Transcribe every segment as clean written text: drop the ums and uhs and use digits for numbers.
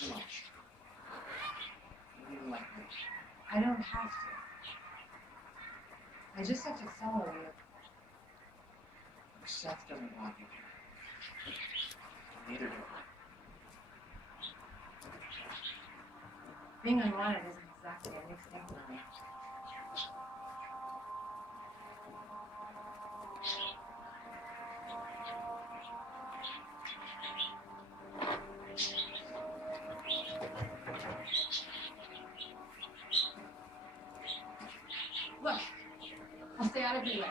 too much. You don't like me. I don't have to. I just have to follow you. Seth doesn't want you here. Neither do I. Being unwanted isn't exactly a new thing for me. Look, I'll stay out of your way.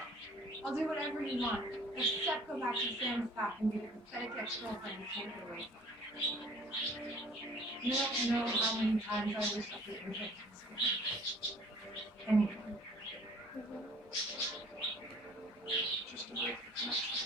I'll do whatever you want, except go back to Sam's back and be the pathetic ex-girlfriend you can't get away from. You don't know how many times I wish I could invent this for you. Anything. Just to break the connection.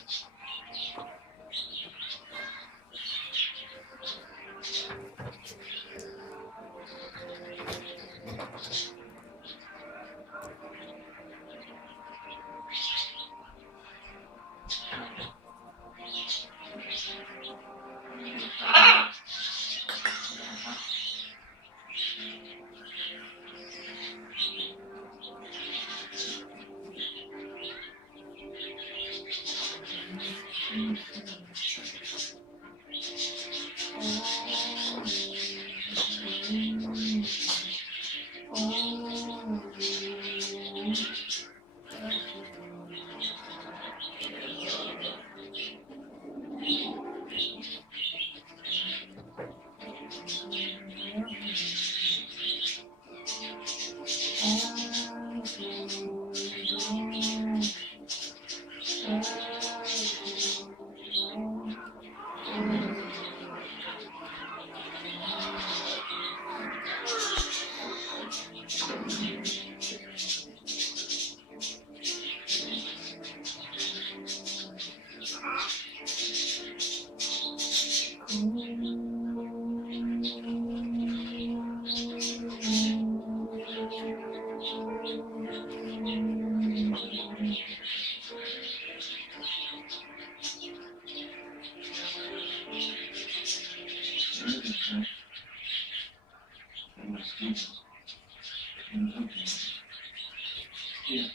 Yeah.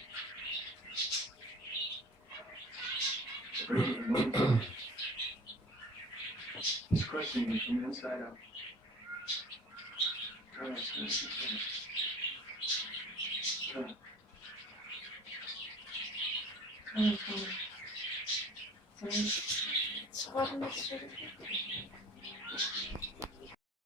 It's crushing me from the inside out. Try to see it. Try. Sorry. What makes you